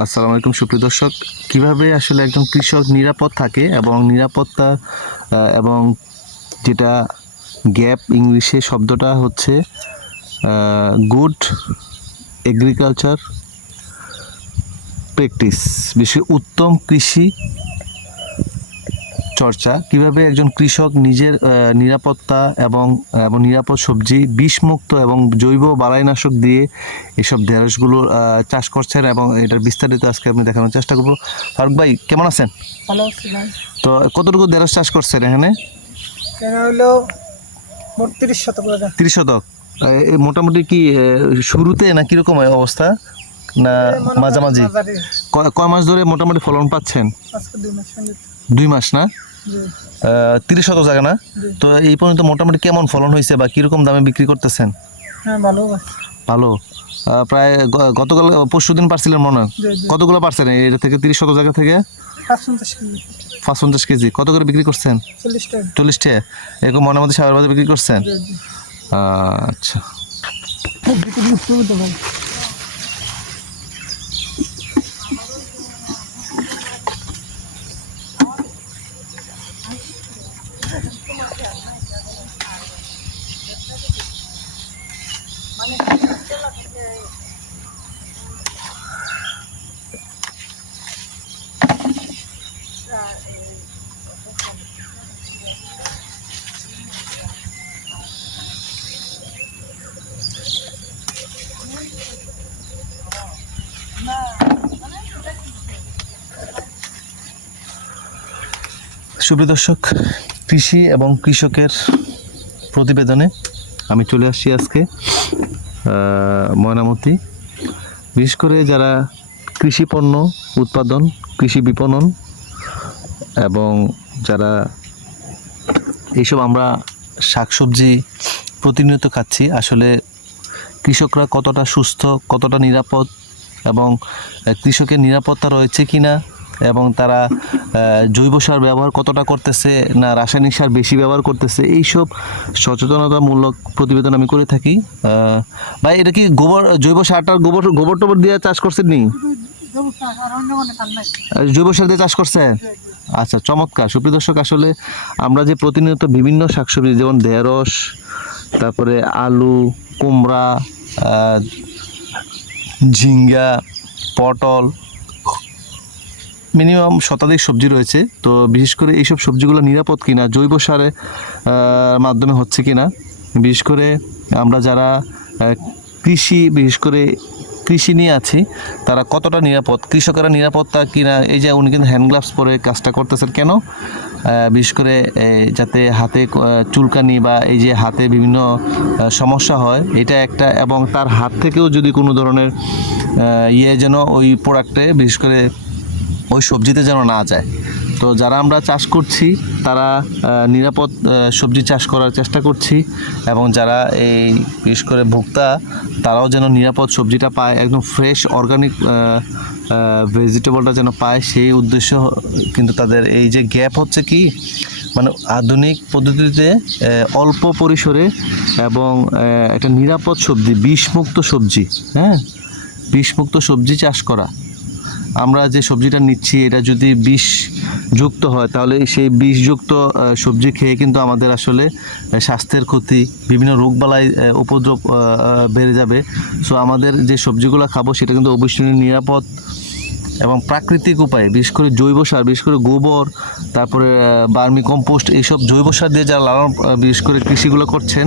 আসসালামু আলাইকুম সুপ্রিয় দর্শক, কিভাবে আসলে একজন কৃষক নিরাপদ থাকে এবং নিরাপত্তা এবং যেটা গ্যাপ ইংলিশে শব্দটা হচ্ছে গুড এগ্রিকালচার প্র্যাকটিস, বিশেষ উত্তম কৃষি চর্চা, কিভাবে একজন কৃষক নিজের নিরাপত্তা এবং নিরাপদ সবজি বিষমুক্ত এবং জৈব বালাইনাশক দিয়ে এসব ঢেঁড়সগুলো চাষ করছেন এবং এটার বিস্তারিত আজকে আপনি দেখানোর চেষ্টা করবো। ফারুক ভাই কেমন আছেন? ভালো আছি ভাই। তো কতটুকু ঢেঁড়স চাষ করছেন এখানে? এখানে হলো মোট 30 শতক জায়গা। 30 শতক। মোটামুটি কি শুরুতে না কিরকম অবস্থা, না মাঝামাঝি? কয় মাস ধরে মোটামুটি ফলন পাচ্ছেন? আজকে 2 মাস হলো। 2 মাস না? 30 শতক জায়গা না? তো এই পর্যন্ত মোটামুটি কেমন ফলন হয়েছে বা কিরকম দামে বিক্রি করতেছেন? হ্যাঁ ভালো। ভালো। প্রায় গতকাল পরশুদিন পারছিলেন মনে হয়? কতগুলো পারছেন এটা থেকে? 30 শতক জায়গা থেকে 55 কেজি। 55 কেজি। কত করে বিক্রি করছেন? 40 টাকা। 40 টাকা। এরকম মনের মধ্যে সাবার বাজারে বিক্রি করছেন? আচ্ছা। সুপ্রিয় দর্শক, কৃষি এবং কৃষকের প্রতিবেদনে আমি চলে আসছি আজকে ময়নামতি। বিশেষ করে যারা কৃষি পণ্য উৎপাদন, কৃষি বিপণন এবং যারা এইসব আমরা শাকসবজি প্রতিনিয়ত খাচ্ছি, আসলে কৃষকরা কতটা সুস্থ, কতটা নিরাপদ এবং কৃষকের নিরাপত্তা রয়েছে কি না, এবং তারা জৈব সার ব্যবহার কতটা করতেছে না রাসায়নিক সার বেশি ব্যবহার করতেছে, এইসব সচেতনতামূলক প্রতিবেদন আমি করে থাকি। ভাই এটা কি জৈব সারটার গোবর টোবর দিয়ে চাষ করছেন নি? জৈব সার দিয়ে চাষ করছেন? আচ্ছা, চমৎকার। সুপ্রিয় দর্শক, আসলে আমরা যে প্রতিনিয়ত বিভিন্ন শাকসবজি যেমন ঢেঁড়স, তারপরে আলু, কুমড়া, ঝিঙ্গা, পটল, মিনিমাম শতাধিক সবজি রয়েছে। তো বিশেষ করে এইসব সবজিগুলো নিরাপদ কিনা, জৈব সারের মাধ্যমে হচ্ছে কিনা, বিশেষ করে আমরা যারা বিশেষ করে কৃষি নিয়ে আছি তারা কতটা নিরাপদ, কৃষকেরা নিরাপত্তা কিনা। এই যে উনি কিন্তু হ্যান্ড গ্লাভস পরে কাজটা করতেছেন কেন? বিশেষ করে যাতে হাতে চুলকানি বা এই যে হাতে বিভিন্ন সমস্যা হয়, এটা একটা, এবং তার হাত থেকেও যদি কোনো ধরনের যেন ওই প্রোডাক্টে বিশেষ করে ওই সবজিতে যেন না যায়। তো যারা আমরা চাষ করছি তারা নিরাপদ সবজি চাষ করার চেষ্টা করছি, এবং যারা এই বিশেষ করে ভোক্তা তারাও যেন নিরাপদ সবজিটা পায়, একদম ফ্রেশ অর্গানিক ভেজিটেবলটা যেন পায়, সেই উদ্দেশ্য কিন্তু তাদের এই যে গ্যাপ হচ্ছে কি, মানে আধুনিক পদ্ধতিতে অল্প পরিসরে এবং একটা নিরাপদ সবজি, বিষমুক্ত সবজি, হ্যাঁ, বিষমুক্ত সবজি চাষ করা। আমরা যে সবজিটা নিচ্ছি এটা যদি বিষ যুক্ত হয় তাহলে সেই বিষযুক্ত সবজি খেয়ে কিন্তু আমাদের আসলে স্বাস্থ্যের ক্ষতি, বিভিন্ন রোগবালাই উপদ্রব বেড়ে যাবে। সো আমাদের যে সবজিগুলো খাবো সেটা কিন্তু অবশ্যই নিরাপদ এবং প্রাকৃতিক উপায়ে, বিশেষ করে জৈব সার, বিশেষ করে গোবর, তারপরে বার্মি কম্পোস্ট, এইসব জৈব সার দিয়ে যারা লালন বিশেষ করে কৃষিগুলো করছেন